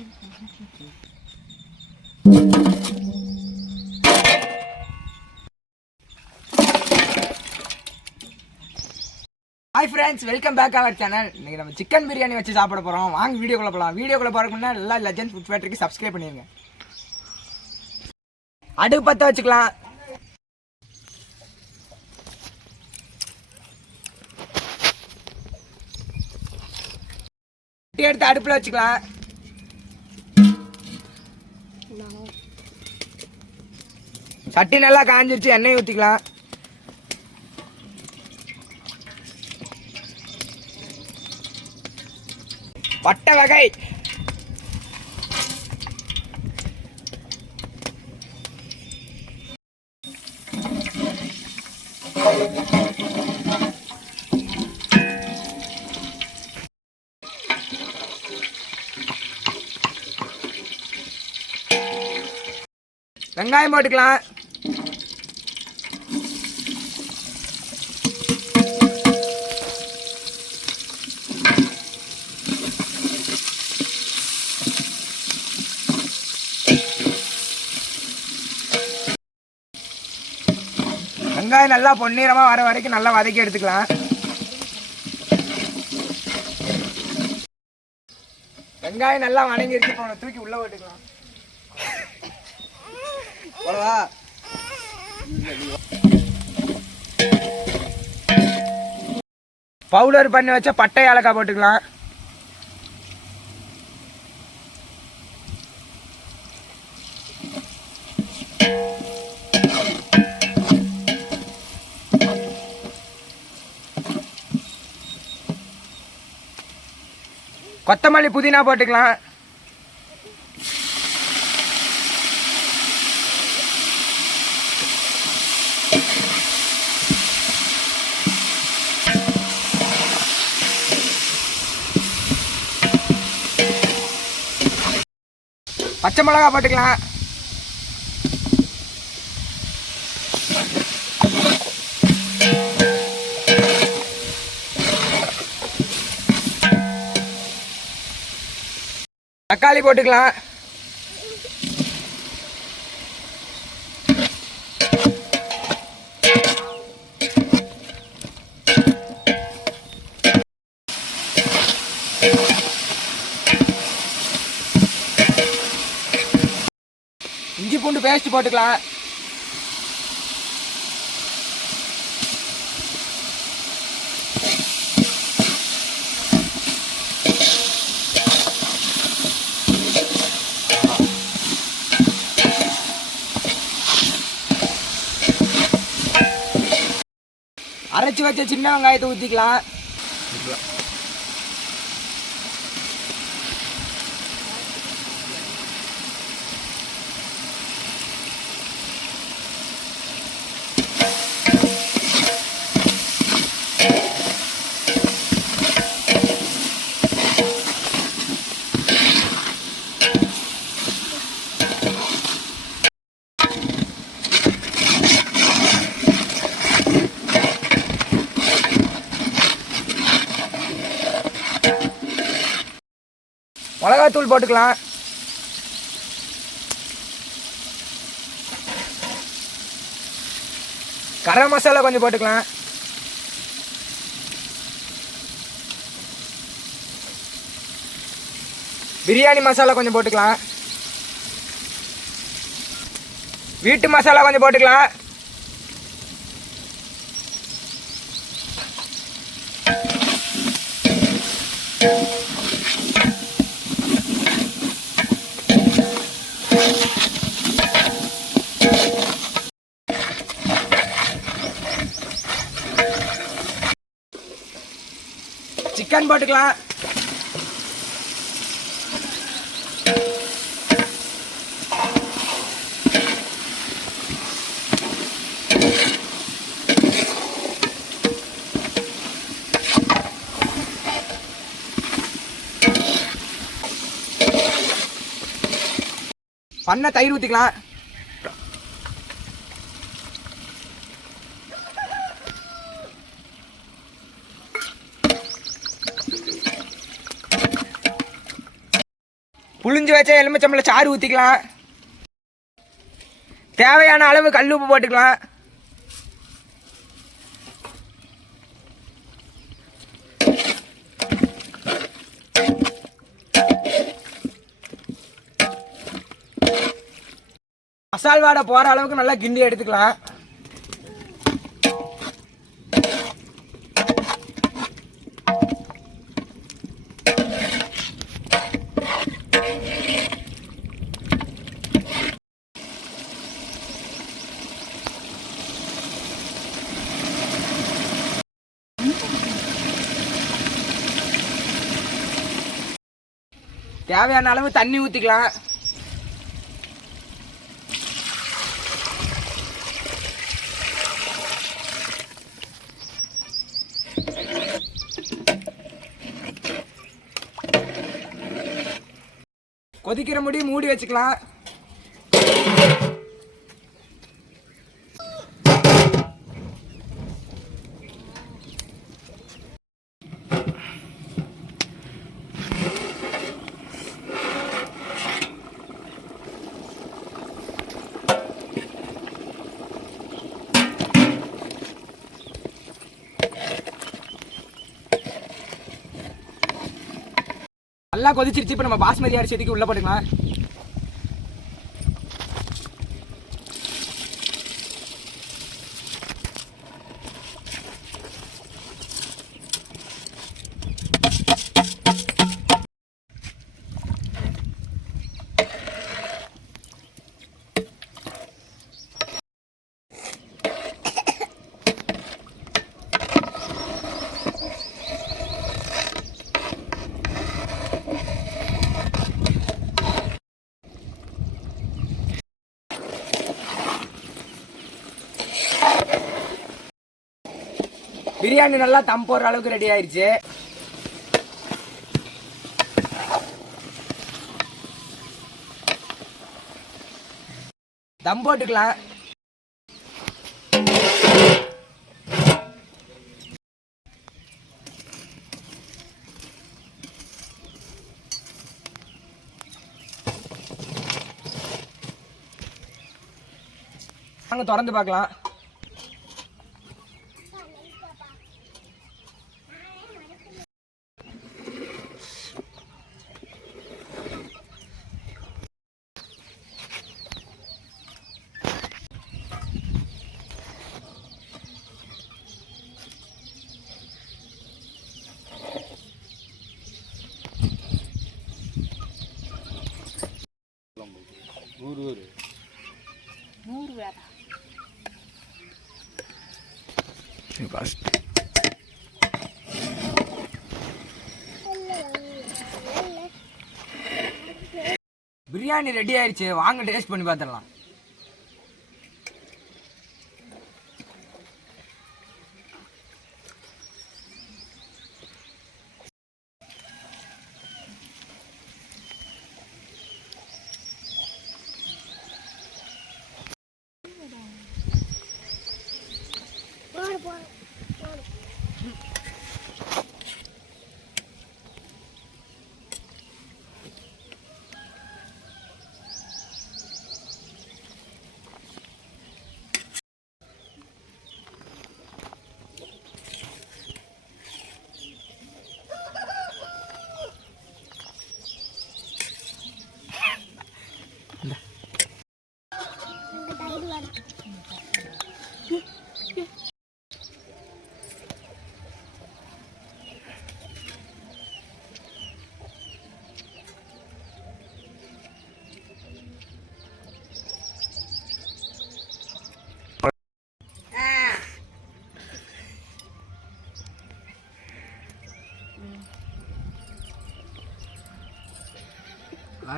Hi friends, welcome back to our channel. இன்னைக்கு நம்ம chicken biryani வச்சு சாப்பிட போறோம். வாங்க வீடியோக்குள்ள போலாம். வீடியோக்குள்ள போறதுக்கு முன்னாடி எல்லா லெஜண்ட் ஃபுட் ஃபேக்டரிக்கு சப்ஸ்கிரைப் பண்ணிருங்க. அடுப்பு பத்த வச்சுக்கலாம். சட்டி எடுத்து அடுப்புல வச்சுக்கலாம். சட்டி நல்லா காஞ்சிருச்சு, எண்ணெய் ஊத்திக்கலாம். பட்டை வகை வெங்காயம் போட்டுக்கலாம். வெங்காயம் நல்லா பொன்னிறமா வர வரைக்கும் நல்லா வதக்கி எடுத்துக்கலாம். வெங்காயம் நல்லா வணங்கிருச்சு, போன தூக்கி உள்ள போட்டுக்கலாம். பவுடர் பண்ணி வச்ச பட்டை ஏலக்காய் போட்டுக்கலாம். கொத்தமல்லி புதினா போட்டுக்கலாம். பச்சை மிளகாய் போட்டுக்கலாம். தக்காளி போட்டுக்கலாம். இஞ்சி பூண்டு பேஸ்ட் போட்டுக்கலாம். அரைச்சி வச்ச சின்ன வெங்காயத்தை ஊற்றிக்கலாம். மிளகாத்தூள் போட்டுக்கலாம். கரம் மசாலா கொஞ்சம் போட்டுக்கலாம். பிரியாணி மசாலா கொஞ்சம் போட்டுக்கலாம். வீட்டு மசாலா கொஞ்சம் போட்டுக்கலாம். சிக்கன் போட்டுக்கலாம். பண்ண தயிர் ஊற்றிக்கலாம். புளிஞ்சு வச்ச எலுமிச்சம்பழ சாறு ஊற்றிக்கலாம். தேவையான அளவு கல் உப்பு போட்டுக்கலாம். மசால் வாடை போகிற அளவுக்கு நல்லா கிண்டி எடுத்துக்கலாம். தேவையான அளவு தண்ணி ஊற்றிக்கலாம். கொதிக்கிற முடி மூடி வச்சுக்கலாம். நல்லா கொதிச்சிருச்சு. இப்போ நம்ம பாஸ்மதி அரிசி எதுக்கு உள்ள போட்டுக்கலாம். பிரியாணி நல்லா தம் போடுற அளவுக்கு ரெடி ஆயிடுச்சு. தம் போட்டுக்கலாம். நாங்க திறந்து பார்க்கலாம். பிரியாணி ரெடி ஆயிடுச்சு. வாங்க டேஸ்ட் பண்ணி பார்த்துடலாம்.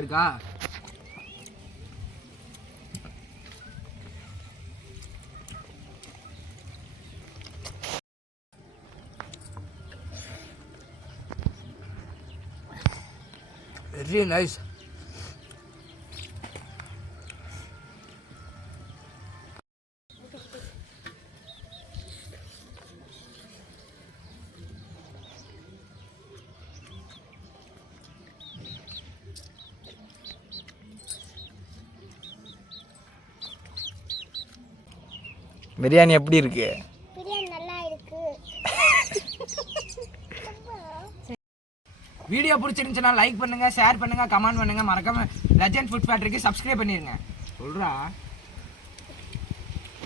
இருக்கா? Very nice. பிரியாணி எப்படி இருக்கு? பிரியாணி நல்லா இருக்கு. வீடியோ பிடிச்சிருந்துச்சுன்னா லைக் பண்ணுங்க, ஷேர் பண்ணுங்க, கமெண்ட் பண்ணுங்க, மறக்காம லெஜண்ட் ஃபுட் ஃபேக்டரிக்கு சப்ஸ்கிரைப் பண்ணிருங்க. சொல்றா